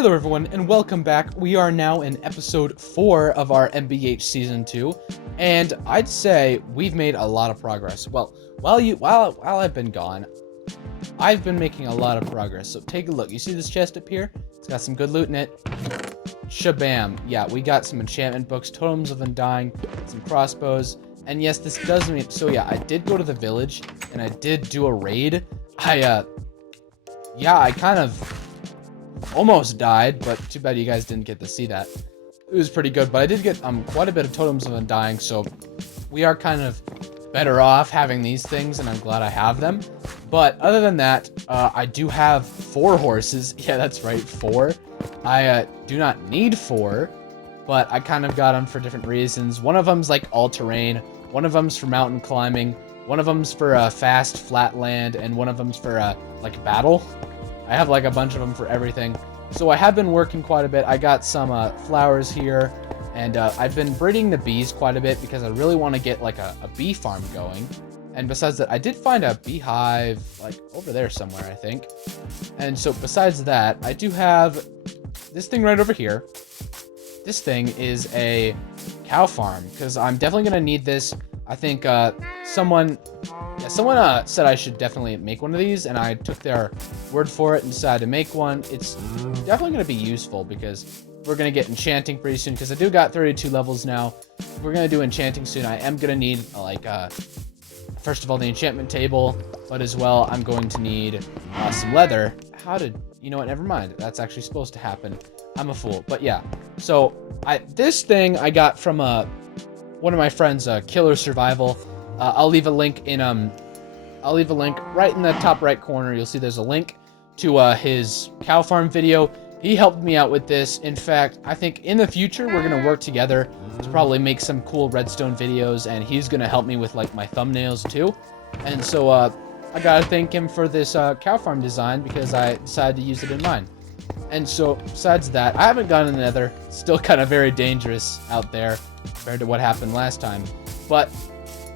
Hello everyone, and welcome back. We are now in episode 4 of our MBH Season 2, and I'd say we've made a lot of progress. Well, while I've been gone, I've been making a lot of progress. So take a look. You see this chest up here? It's got some good loot in it. Shabam. Yeah, we got some enchantment books, totems of undying, some crossbows, and yes, this does mean... So yeah, I did go to the village, and I did do a raid. I kind of... almost died, but too bad you guys didn't get to see that. It was pretty good, but I did get quite a bit of totems of undying, so we are kind of better off having these things, and I'm glad I have them. But other than that, I do have 4 horses. Yeah, that's right, 4. I do not need 4, but I kind of got them for different reasons. One of them's like all-terrain, one of them's for mountain climbing, one of them's for fast flat land, and one of them's for like battle. I have like a bunch of them for everything. So I have been working quite a bit. I got some flowers here, and I've been breeding the bees quite a bit because I really want to get like a bee farm going. And besides that, I did find a beehive like over there somewhere, I think. And so besides that, I do have this thing right over here. This thing is a cow farm because I'm definitely going to need this. I think someone said I should definitely make one of these, and I took their word for it and decided to make one. It's definitely going to be useful because we're going to get enchanting pretty soon, because I do got 32 levels now. We're going to do enchanting soon. I am going to need, like, first of all, the enchantment table, but as well, I'm going to need some leather. You know what, never mind. That's actually supposed to happen. I'm a fool, but yeah. So, this thing I got from one of my friends, Killer Survival. I'll leave a link right in the top right corner. You'll see there's a link to his cow farm video. He helped me out with this. In fact, I think in the future we're gonna work together to probably make some cool redstone videos, and he's gonna help me with like my thumbnails too. And so I gotta thank him for this cow farm design because I decided to use it in mine. And so besides that, I haven't gotten the nether. It's still kind of very dangerous out there compared to what happened last time, but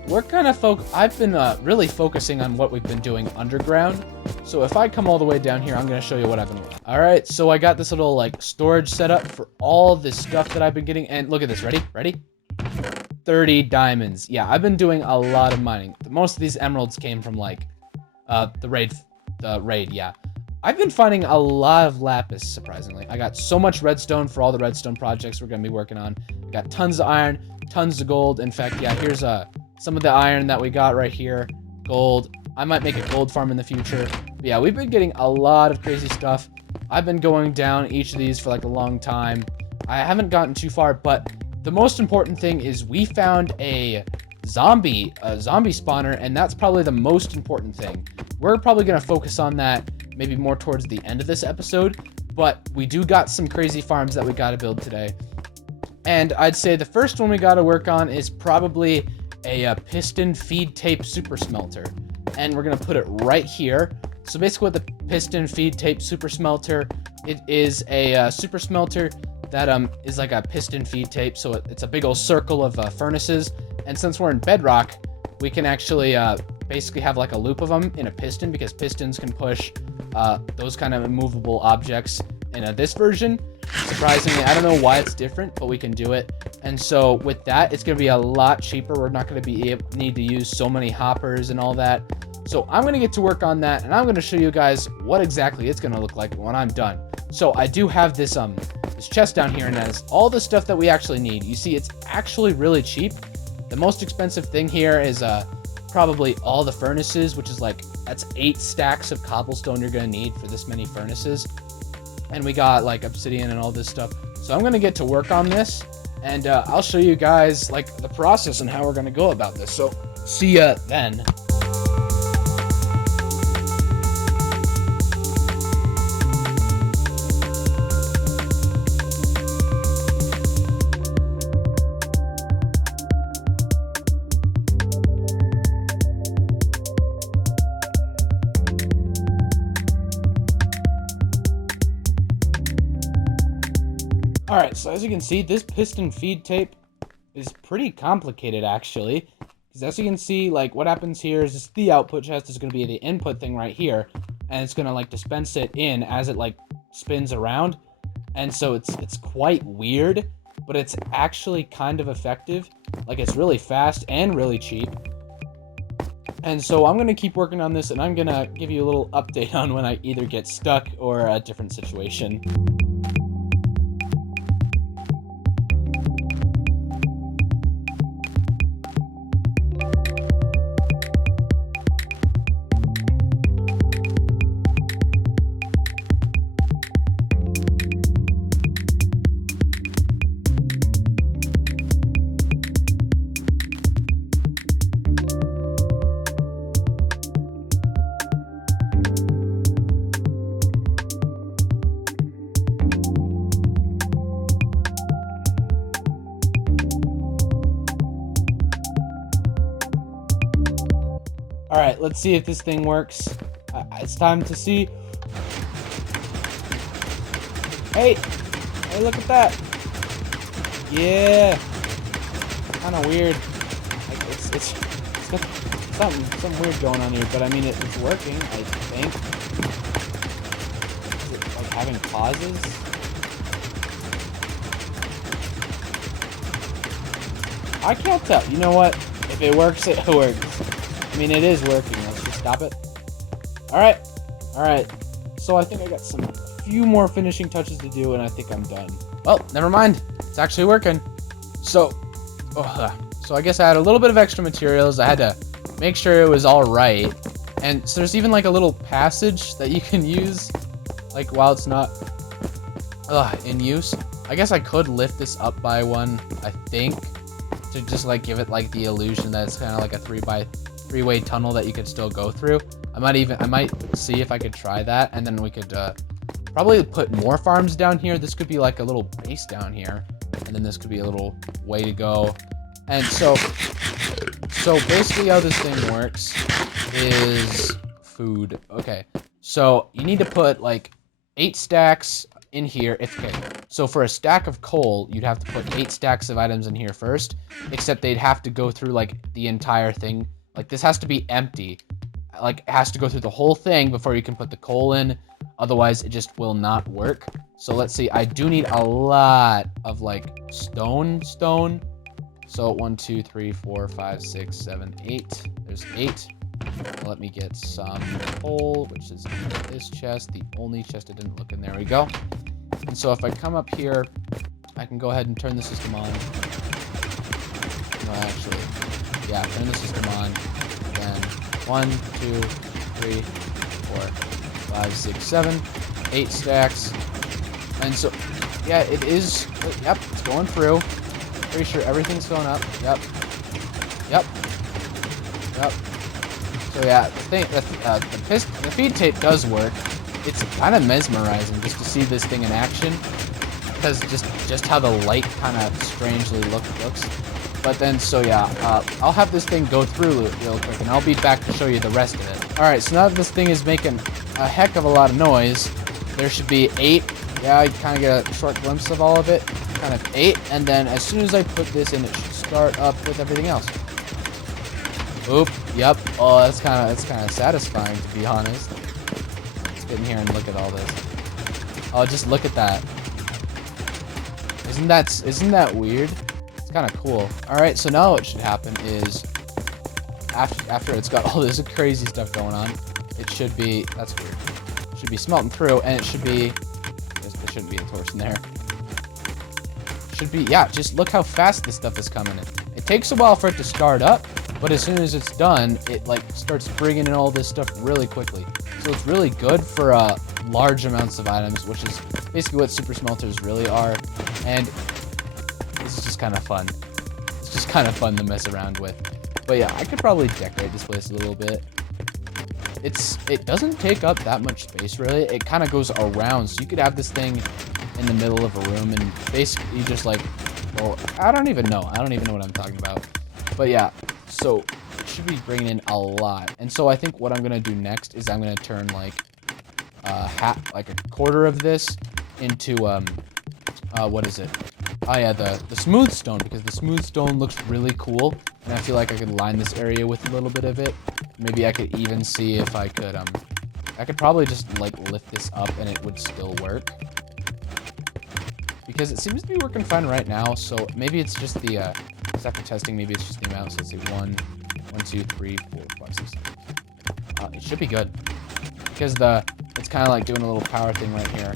we're kind of I've been really focusing on what we've been doing underground. So if I come all the way down here, I'm going to show you what I've been doing. All right, so I got this little like storage set up for all this stuff that I've been getting. And look at this. Ready? 30 diamonds. Yeah, I've been doing a lot of mining. Most of these emeralds came from like the raid. Yeah, I've been finding a lot of lapis, surprisingly. I got so much redstone for all the redstone projects we're going to be working on. Got tons of iron, tons of gold. In fact, yeah, here's some of the iron that we got right here. Gold. I might make a gold farm in the future. But yeah, we've been getting a lot of crazy stuff. I've been going down each of these for like a long time. I haven't gotten too far, but the most important thing is we found a zombie spawner, and that's probably the most important thing. We're probably going to focus on that maybe more towards the end of this episode, but we do got some crazy farms that we got to build today. And I'd say the first one we got to work on is probably a piston feed tape super smelter, and we're gonna put it right here. So basically, what the piston feed tape super smelter, it is a super smelter that is like a piston feed tape. So it's a big old circle of furnaces, and since we're in Bedrock, we can actually basically have like a loop of them in a piston, because pistons can push those kind of immovable objects in this version. Surprisingly, I don't know why it's different, but we can do it. And so with that, it's going to be a lot cheaper. We're not going to need to use so many hoppers and all that. So I'm going to get to work on that, and I'm going to show you guys what exactly it's going to look like when I'm done. So I do have this this chest down here, and that is all the stuff that we actually need. You see, it's actually really cheap. The most expensive thing here is probably all the furnaces, which is like, that's 8 stacks of cobblestone you're going to need for this many furnaces. And we got like obsidian and all this stuff. So I'm going to get to work on this, and I'll show you guys like the process and how we're going to go about this. So see ya then. Alright, so as you can see, this piston feed tape is pretty complicated, actually. Because as you can see, like, what happens here is this, the output chest is going to be the input thing right here. And it's going to, like, dispense it in as it, like, spins around. And so it's quite weird, but it's actually kind of effective. Like, it's really fast and really cheap. And so I'm going to keep working on this, and I'm going to give you a little update on when I either get stuck or a different situation. All right, let's see if this thing works. It's time to see. Hey, look at that. Yeah, kind of weird. Like it's got something weird going on here, but I mean it's working. I think. Is it like having pauses? I can't tell. You know what? If it works, it works. I mean, it is working. Let's just stop it. All right. So I think I got a few more finishing touches to do, and I think I'm done. Well, never mind. It's actually working. So I guess I had a little bit of extra materials. I had to make sure it was all right. And so there's even like a little passage that you can use, like while it's not in use. I guess I could lift this up by one, I think, to just like give it like the illusion that it's kind of like a three-way tunnel that you could still go through. I might see if I could try that, and then we could probably put more farms down here. This could be like a little base down here, and then this could be a little way to go. And so basically how this thing works is food. Okay, so you need to put like 8 stacks in here. So for a stack of coal, you'd have to put 8 stacks of items in here first, except they'd have to go through like the entire thing. Like, this has to be empty. Like, it has to go through the whole thing before you can put the coal in. Otherwise, it just will not work. So let's see. I do need a lot of like stone. So 1, 2, 3, 4, 5, 6, 7, 8. There's 8. Let me get some coal, which is in this chest. The only chest I didn't look in. There we go. And so if I come up here, I can go ahead and turn the system on. No, actually, yeah, turn the system on. Then 1, 2, 3, 4, 5, 6, 7, 8 stacks. And so, yeah, it is. Yep, it's going through. Pretty sure everything's filling up. Yep. So yeah, the feed tape does work. It's kind of mesmerizing just to see this thing in action, because just how the light kind of strangely looks. But then, so yeah, I'll have this thing go through real quick, and I'll be back to show you the rest of it. All right, so now that this thing is making a heck of a lot of noise, there should be 8. Yeah, I kind of get a short glimpse of all of it. Kind of 8, and then as soon as I put this in, it should start up with everything else. Oop, yep. Oh, that's kind of satisfying, to be honest. Let's get in here and look at all this. Oh, just look at that. Isn't that weird? It's kind of cool. All right, so now what should happen is after it's got all this crazy stuff going on, it should be, that's weird. It should be smelting through, and it should be, there shouldn't be a torch in there. Should be, yeah, just look how fast this stuff is coming in. It takes a while for it to start up, but as soon as it's done, it like starts bringing in all this stuff really quickly. So it's really good for large amounts of items, which is basically what super smelters really are. And this is just kind of fun. It's just kind of fun to mess around with. But yeah, I could probably decorate this place a little bit. It doesn't take up that much space, really. It kind of goes around, so you could have this thing in the middle of a room, and basically you just like, well, I don't even know what I'm talking about. But yeah, so it should be bringing in a lot. And so I think what I'm gonna do next is I'm gonna turn like a quarter of this into what is it? Oh yeah, the smooth stone, because the smooth stone looks really cool, and I feel like I could line this area with a little bit of it. Maybe I could even see if I could probably just like lift this up and it would still work. because it seems to be working fine right now. So maybe it's just the after testing, maybe it's just the amount. So let's say 1, 2, 3, 4, 5, 6, 7. It should be good because it's kind of like doing a little power thing right here.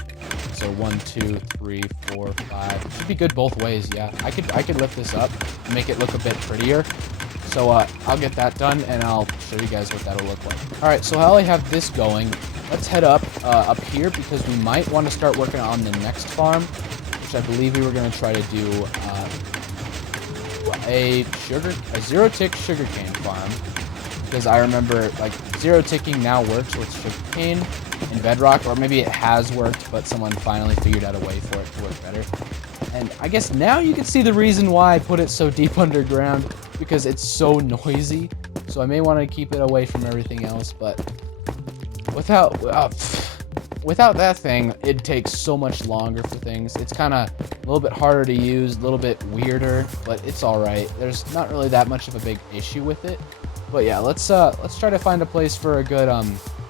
So 1, 2, 3, 4, 5. It should be good both ways. Yeah, I could lift this up and make it look a bit prettier. So I'll get that done and I'll show you guys what that'll look like. All right, so while I have this going, let's head up here because we might want to start working on the next farm, which I believe we were going to try to do a zero-tick sugarcane farm, because I remember like zero-ticking now works with sugarcane in Bedrock, or maybe it has worked, but someone finally figured out a way for it to work better. And I guess now you can see the reason why I put it so deep underground, because it's so noisy. So I may want to keep it away from everything else, but without that thing, it takes so much longer for things. It's kind of a little bit harder to use, a little bit weirder, but it's all right. There's not really that much of a big issue with it. But yeah, let's try to find a place for a good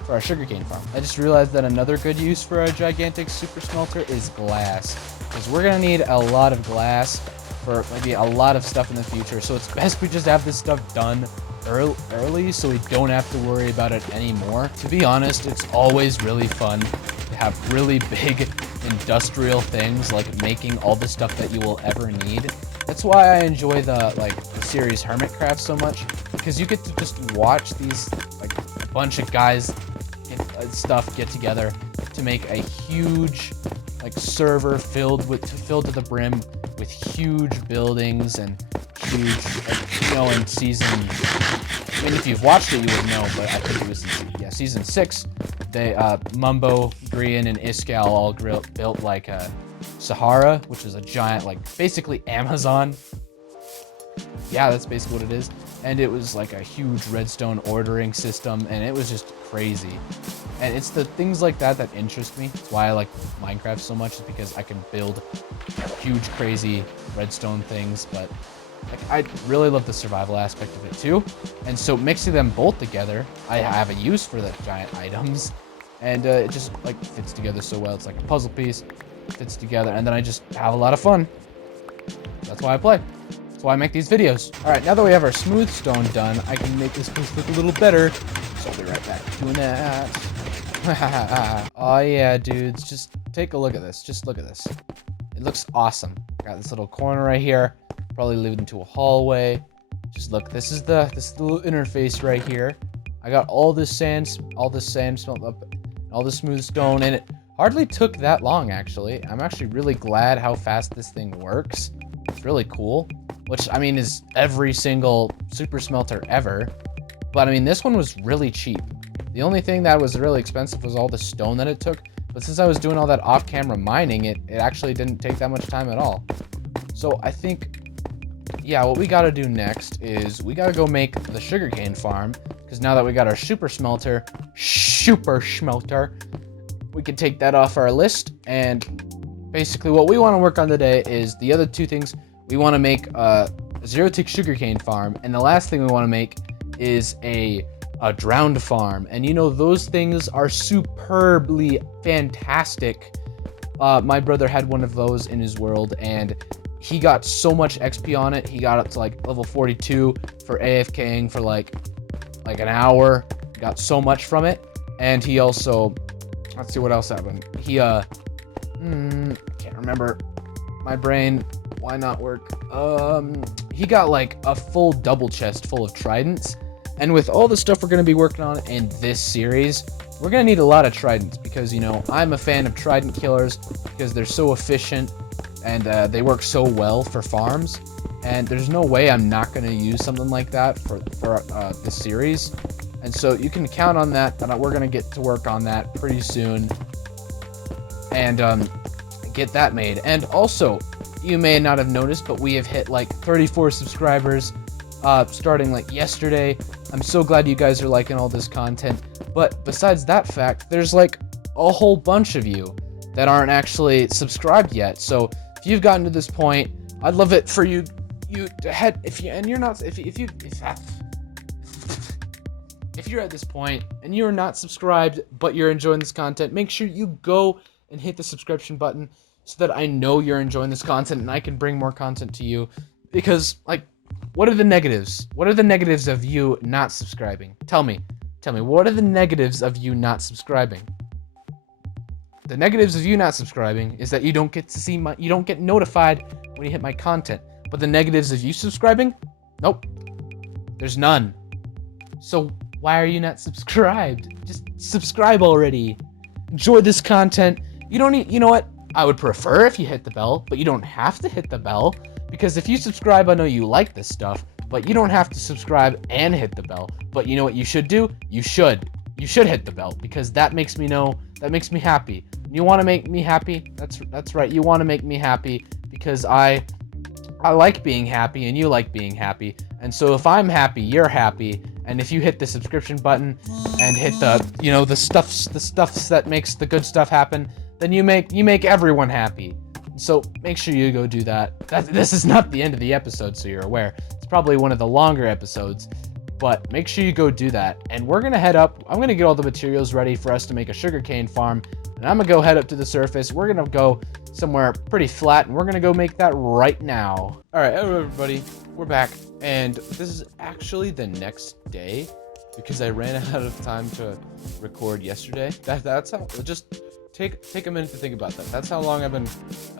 for our sugarcane farm. I just realized that another good use for a gigantic super smelter is glass, because we're gonna need a lot of glass for maybe a lot of stuff in the future. So it's best we just have this stuff done early so we don't have to worry about it anymore. To be honest, it's always really fun to have really big industrial things, like making all the stuff that you will ever need. That's why I enjoy the series Hermitcraft so much, because you get to just watch these like a bunch of guys get together to make a huge server filled to the brim with huge buildings and huge, in season, I mean, if you've watched it, you would know, but I think it was, season 6, they, Mumbo, Grian, and Iskall all built like a Sahara, which is a giant, basically Amazon. Yeah, that's basically what it is. And it was like a huge redstone ordering system, and it was just crazy. And it's the things like that that interest me. It's why I like Minecraft so much, is because I can build huge, crazy redstone things. But I really love the survival aspect of it too. And so mixing them both together, I have a use for the giant items, and it just fits together so well. It's like a puzzle piece, fits together, and then I just have a lot of fun. That's why I play. That's why I make these videos. All right, now that we have our smooth stone done, I can make this place look a little better. So I'll be right back doing that. Oh yeah, dudes, just take a look at this. Just look at this. It looks awesome. Got this little corner right here, probably leading to a hallway. Just look, this is the little interface right here. I got all this sand smelt up, all the smooth stone, and it hardly took that long actually. I'm actually really glad how fast this thing works. It's really cool, which I mean is every single super smelter ever. But I mean, this one was really cheap. The only thing that was really expensive was all the stone that it took. But since I was doing all that off-camera mining, it actually didn't take that much time at all. So I think, yeah, what we gotta do next is we gotta go make the sugarcane farm, because now that we got our super smelter, we can take that off our list. And basically what we want to work on today is the other two things. We want to make a zero-tick sugarcane farm, and the last thing we want to make is a drowned farm. And those things are superbly fantastic. My brother had one of those in his world, and he got so much XP on it. He got up to level 42 for AFKing for like an hour. Got so much from it. And he also, let's see what else happened. He can't remember. My brain, why not work? He got a full double chest full of tridents. And with all the stuff we're going to be working on in this series, we're going to need a lot of tridents, because, I'm a fan of trident killers because they're so efficient and they work so well for farms. And there's no way I'm not going to use something like that for this series. And so you can count on that, and we're going to get to work on that pretty soon and get that made. And also, you may not have noticed, but we have hit 34 subscribers starting yesterday. I'm so glad you guys are liking all this content. But besides that fact, there's a whole bunch of you that aren't actually subscribed yet. So if you've gotten to this point, I'd love it for you to head, if you're at this point and you're not subscribed but you're enjoying this content, make sure you go and hit the subscription button so that I know you're enjoying this content and I can bring more content to you. Because, like, what are the negatives? What are the negatives of you not subscribing? Tell me, what are the negatives of you not subscribing? The negatives of you not subscribing is that you don't get to see you don't get notified when you hit my content. But the negatives of you subscribing? Nope. There's none. So why are you not subscribed? Just subscribe already. Enjoy this content. You don't need, you know what? I would prefer if you hit the bell, but you don't have to hit the bell. Because if you subscribe, I know you like this stuff, but you don't have to subscribe and hit the bell. But you know what you should do? You should hit the bell, because that makes me happy. You want to make me happy? That's right. You want to make me happy because I like being happy and you like being happy. And so if I'm happy, you're happy. And if you hit the subscription button and hit the, you know, the stuffs that makes the good stuff happen, then you make everyone happy. So make sure you go do that. This is not the end of the episode, so you're aware. It's probably one of the longer episodes, but make sure you go do that. And we're gonna head up. I'm gonna get all the materials ready for us to make a sugarcane farm, and I'm gonna go head up to the surface. We're gonna go somewhere pretty flat, and we're gonna go make that right now. All right, hello everybody. We're back, and this is actually the next day because I ran out of time to record yesterday. That's how. Just take a minute to think about that. That's how long I've been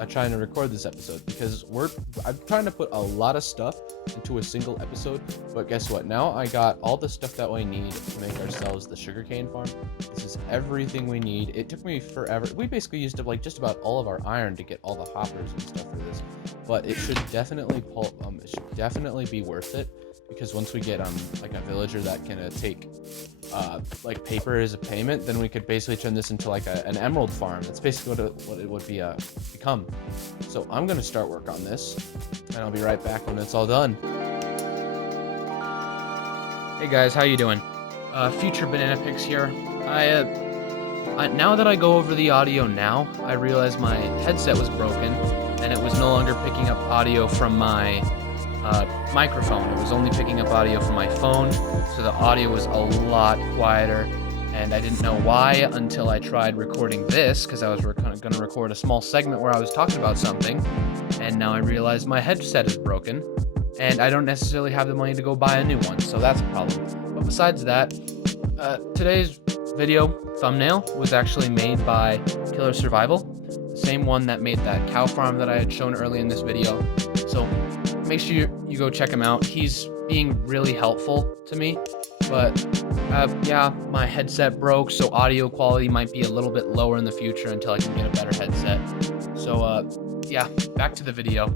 trying to record this episode, because I'm trying to put a lot of stuff into a single episode. But guess what? Now I got all the stuff that we need to make ourselves the sugarcane farm. This is everything we need. It took me forever. We basically used up like just about all of our iron to get all the hoppers and stuff for this. But it should definitely it should definitely be worth it, because once we get like a villager that can take like paper as a payment, then we could basically turn this into like an emerald farm. That's basically what it would become. So I'm gonna start work on this, and I'll be right back when it's all done. Hey guys, how you doing? Future Banana Pix here. Now that I go over the audio now, I realize my headset was broken and it was no longer picking up audio from my microphone. It was only picking up audio from my phone, so the audio was a lot quieter, and I didn't know why until I tried recording this, because I was going to record a small segment where I was talking about something, and now I realize my headset is broken, and I don't necessarily have the money to go buy a new one, so that's a problem. But besides that, today's video thumbnail was actually made by Killer Survival, the same one that made that cow farm that I had shown early in this video. So make sure you go check him out. He's being really helpful to me, but yeah, my headset broke, so audio quality might be a little bit lower in the future until I can get a better headset. So yeah, back to the video.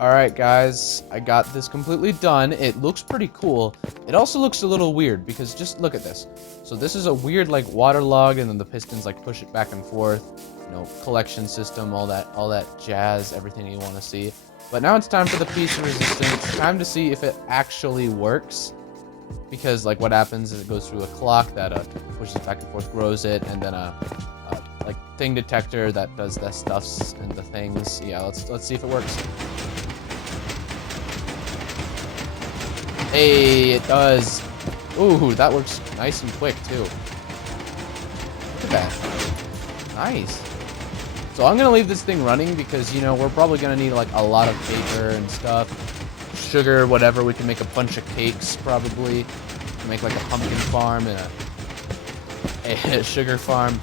Alright guys, I got this completely done. It looks pretty cool. It also looks a little weird, because just look at this. So this is a weird like water log, and then the pistons like push it back and forth. You know, collection system, all that jazz, everything you want to see. But now it's time for the piece of resistance. Time to see if it actually works. Because like what happens is it goes through a clock that pushes it back and forth, grows it, and then a like thing detector that does the stuffs and the things. Yeah, let's see if it works. Hey, it does. Ooh, that works nice and quick too. Look at that. Nice. So I'm gonna leave this thing running because, you know, we're probably gonna need like a lot of paper and stuff, sugar, whatever. We can make a bunch of cakes probably. Make like a pumpkin farm and a sugar farm.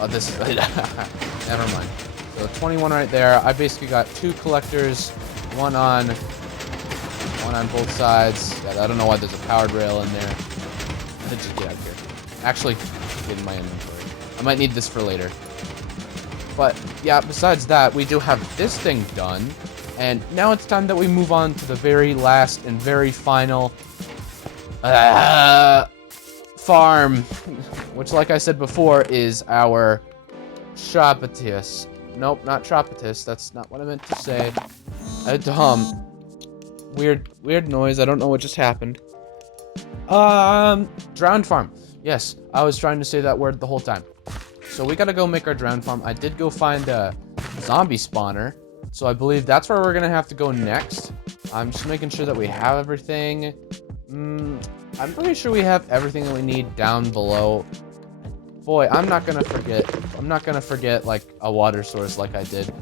Oh, this is never mind. So 21 right there. I basically got 2 collectors, one on both sides. I don't know why there's a powered rail in there. How did you get out here? Actually, get in my inventory. I might need this for later. But yeah, besides that, we do have this thing done. And now it's time that we move on to the very last and very final farm, which, like I said before, is our Tropitus. Nope, not Tropitus. That's not what I meant to say. I had to hum. Weird noise. I don't know what just happened. Drowned farm. Yes, I was trying to say that word the whole time. So we gotta go make our drowned farm. I did go find a zombie spawner, so I believe that's where we're gonna have to go next. I'm just making sure that we have everything. I'm pretty sure we have everything that we need down below. Boy, I'm not gonna forget like a water source like I did.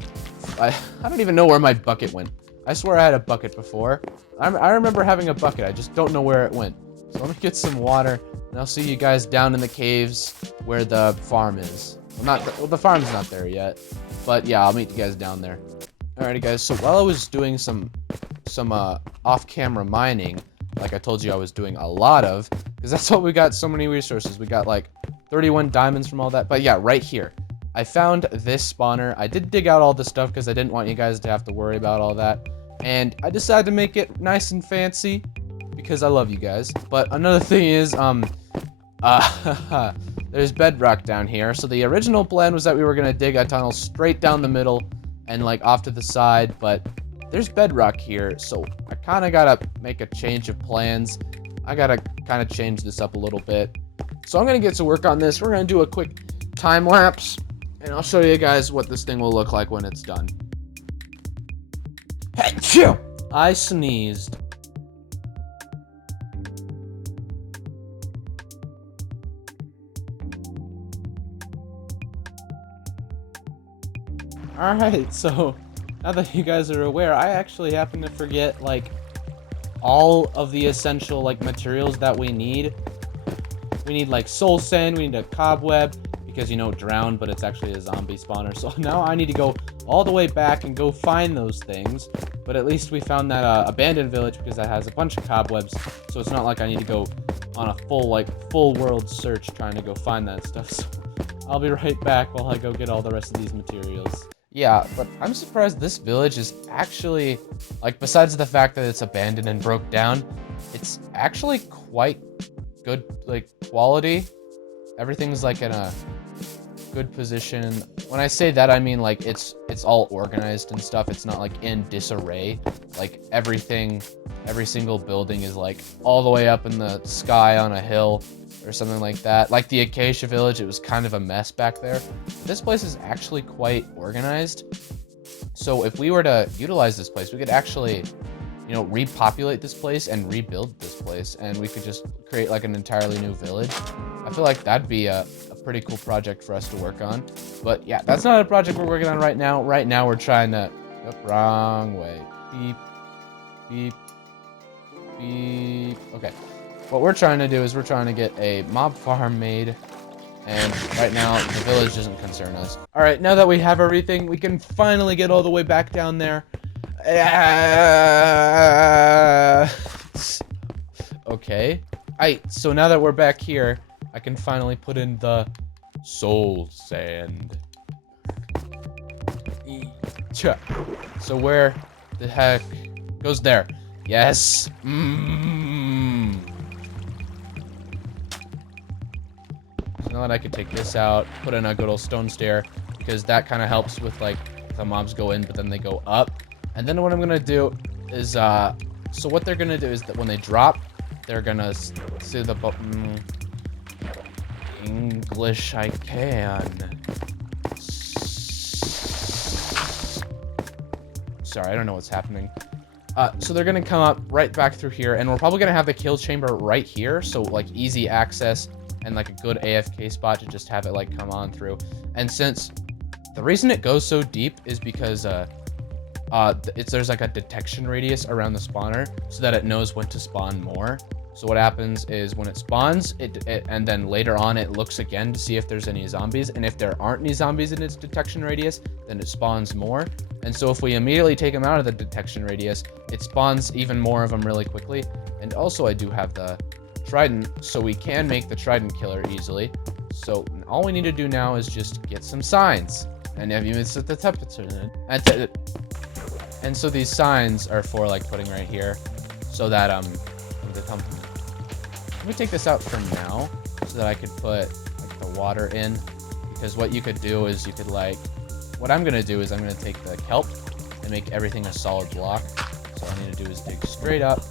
I don't even know where my bucket went. I swear I had a bucket before. I remember having a bucket. I just don't know where it went. So let me get some water, and I'll see you guys down in the caves where the farm is. Well, the farm's not there yet, but yeah, I'll meet you guys down there. Alrighty, guys. So while I was doing some off-camera mining, like I told you I was doing a lot of, because that's what we got. So many resources. We got like 31 diamonds from all that. But yeah, right here, I found this spawner. I did dig out all the stuff because I didn't want you guys to have to worry about all that, and I decided to make it nice and fancy because I love you guys. But another thing is, there's bedrock down here. So the original plan was that we were gonna dig a tunnel straight down the middle and like off to the side, but there's bedrock here, so I kind of gotta make a change of plans. I gotta kind of change this up a little bit. So I'm gonna get to work on this. We're gonna do a quick time lapse, and I'll show you guys what this thing will look like when it's done. Hey, phew! I sneezed. Alright, so now that you guys are aware, I actually happen to forget, like, all of the essential, like, materials that we need. We need, like, soul sand, we need a cobweb, because, you know, drowned, but it's actually a zombie spawner. So now I need to go all the way back and go find those things. But at least we found that abandoned village, because that has a bunch of cobwebs, so it's not like I need to go on a full world search trying to go find that stuff. So I'll be right back while I go get all the rest of these materials. Yeah, but I'm surprised this village is actually, like, besides the fact that it's abandoned and broke down, it's actually quite good, like, quality. Everything's, like, in a good position. When I say that, I mean, like, it's all organized and stuff. It's not, like, in disarray. Like, every single building is, like, all the way up in the sky on a hill or something like that. Like the Acacia Village, it was kind of a mess back there. This place is actually quite organized. So if we were to utilize this place, we could actually, you know, repopulate this place and rebuild this place, and we could just create like an entirely new village. I feel like that'd be a pretty cool project for us to work on. But yeah, that's not a project we're working on right now. Right now we're trying to... Oh, wrong way. Beep. Beep. Beep. Okay. What we're trying to do is we're trying to get a mob farm made, and right now the village doesn't concern us. Alright, now that we have everything, we can finally get all the way back down there. Okay. Alright, so now that we're back here, I can finally put in the soul sand. So where the heck goes there? Yes. So now that I can take this out, put in a good old stone stair, because that kind of helps with, like, the mobs go in, but then they go up. And then what I'm going to do is, so what they're going to do is that when they drop, they're going to see the button. English I can. Sorry, I don't know what's happening. So they're going to come up right back through here, and we're probably going to have the kill chamber right here, so, like, easy access and, like, a good AFK spot to just have it, like, come on through. And since the reason it goes so deep is because there's, like, a detection radius around the spawner so that it knows when to spawn more. So what happens is when it spawns, and then later on it looks again to see if there's any zombies, and if there aren't any zombies in its detection radius, then it spawns more. And so if we immediately take them out of the detection radius, it spawns even more of them really quickly. And also I do have the trident, so we can make the trident killer easily. So all we need to do now is just get some signs. And have you missed the temperature? And so these signs are for, like, putting right here, so that let me take this out for now, so that I could put, like, the water in. Because what you could do is you could, like, what I'm gonna do is I'm gonna take the kelp and make everything a solid block. So all I need to do is dig straight up.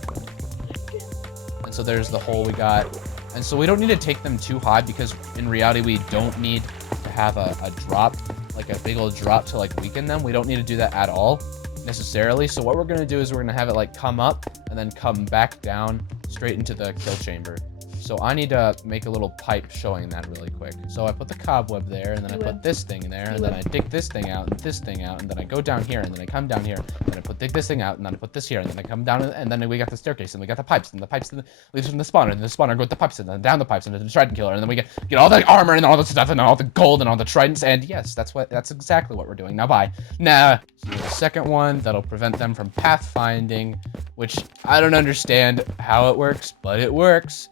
And so there's the hole we got. And so we don't need to take them too high, because in reality we don't need to have a drop, like a big old drop to, like, weaken them. We don't need to do that at all. necessarily. So what we're gonna do is we're gonna have it like come up and then come back down straight into the kill chamber. So I need to make a little pipe showing that really quick. So I put the cobweb there, and then I put this thing in there, and then I dig this thing out, and this thing out, and then I go down here, and then I come down here, and then I dig this thing out, and then I put this here, and then I come down, and then we got the staircase, and we got the pipes, and the pipes leads from the spawner, and the spawner go with the pipes, and then down the pipes, and then the trident killer, and then we get all the armor, and all the stuff, and all the gold, and all the tridents, and yes, that's exactly what we're doing. Now bye. Nah. So the second one, that'll prevent them from pathfinding, which I don't understand how it works, but it works.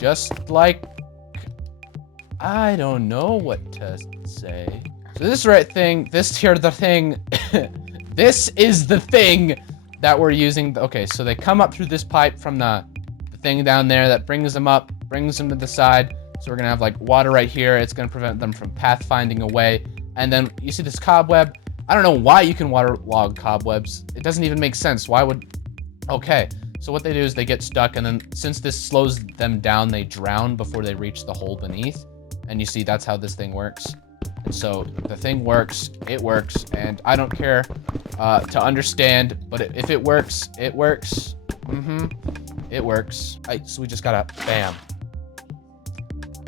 Just like, I don't know what to say. So this right thing, this here the thing, this is the thing that we're using. Okay, so they come up through this pipe from the thing down there that brings them up, brings them to the side. So we're gonna have like water right here. It's gonna prevent them from pathfinding away. And then you see this cobweb. I don't know why you can waterlog cobwebs. It doesn't even make sense. Why would, okay. So what they do is they get stuck, and then since this slows them down, they drown before they reach the hole beneath. And you see, that's how this thing works. And so the thing works, it works, and I don't care to understand, but if it works, it works. It works. Alright, so we just gotta bam.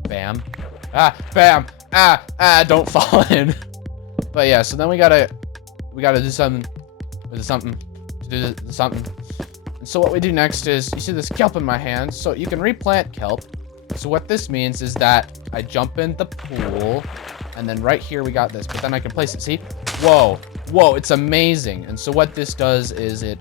Bam. Ah, bam. Ah, don't fall in. But yeah, so then we gotta do something with something to do something. So what we do next is, you see this kelp in my hand, so you can replant kelp. So what this means is that I jump in the pool, and then right here we got this, but then I can place it, see? Whoa, it's amazing. And so what this does is it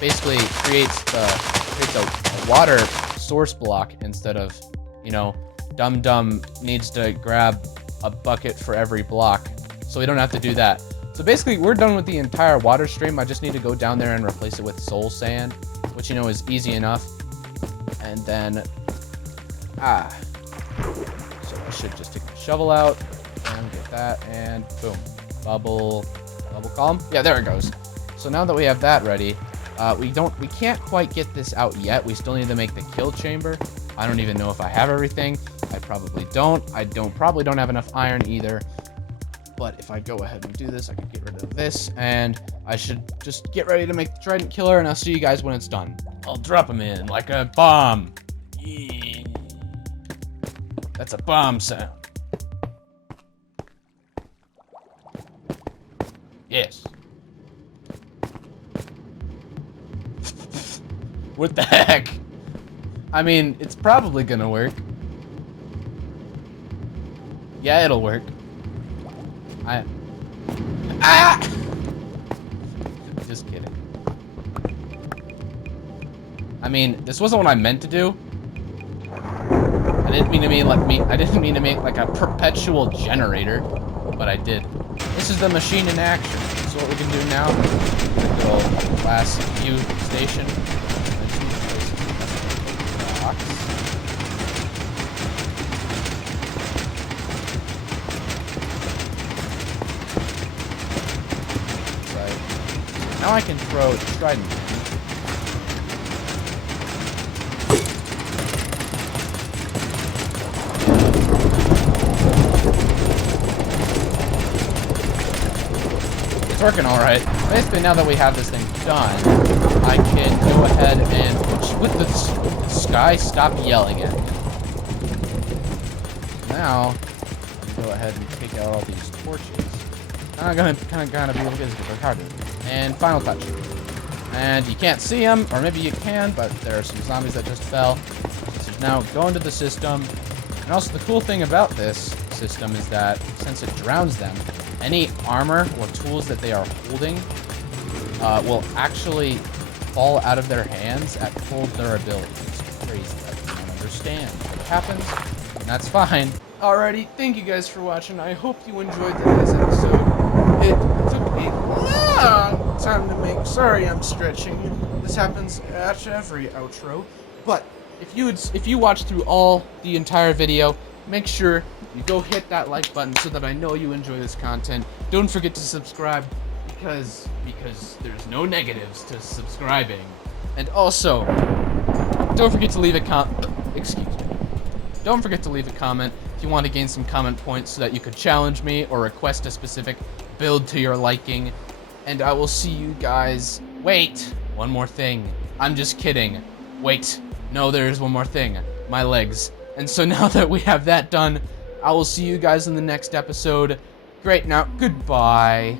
basically creates a water source block instead of, you know, Dum needs to grab a bucket for every block. So we don't have to do that. So basically, we're done with the entire water stream. I just need to go down there and replace it with soul sand, which, you know, is easy enough. And then, so I should just take the shovel out and get that, and boom, bubble column. Yeah, there it goes. So now that we have that ready, we can't quite get this out yet. We still need to make the kill chamber. I don't even know if I have everything. I probably don't. Probably don't have enough iron either. But if I go ahead and do this, I can get rid of this, and I should just get ready to make the trident killer, and I'll see you guys when it's done. I'll drop him in like a bomb. Yeah. That's a bomb sound. Yes. What the heck? I mean, it's probably gonna work. Yeah, it'll work. Just kidding. I mean, this wasn't what I meant to do. I didn't mean to make like a perpetual generator, but I did. This is the machine in action. So what we can do now, the little last view station. Now I can throw the trident. It's working all right. Basically, now that we have this thing done, I can go ahead and with the sky stop yelling at me. Now, I can go ahead and take out all these torches. I'm gonna kind of be able to get this harder. And final touch. And you can't see them, or maybe you can, but there are some zombies that just fell. So now go into the system. And also the cool thing about this system is that since it drowns them, any armor or tools that they are holding will actually fall out of their hands at full durability. It's crazy. I don't understand what happens, and that's fine. Alrighty, thank you guys for watching. I hope you enjoyed today's episode. It took me a long time to make. Sorry I'm stretching. This happens at every outro. But if you watched through the entire video, make sure you go hit that like button so that I know you enjoy this content. Don't forget to subscribe because there's no negatives to subscribing. And also, don't forget to leave a Don't forget to leave a comment if you want to gain some comment points so that you could challenge me or request a specific build to your liking, and I will see you guys. Wait, one more thing. I'm just kidding. Wait, no, there's one more thing. My legs. And so now that we have that done, I will see you guys in the next episode. Great, now, goodbye.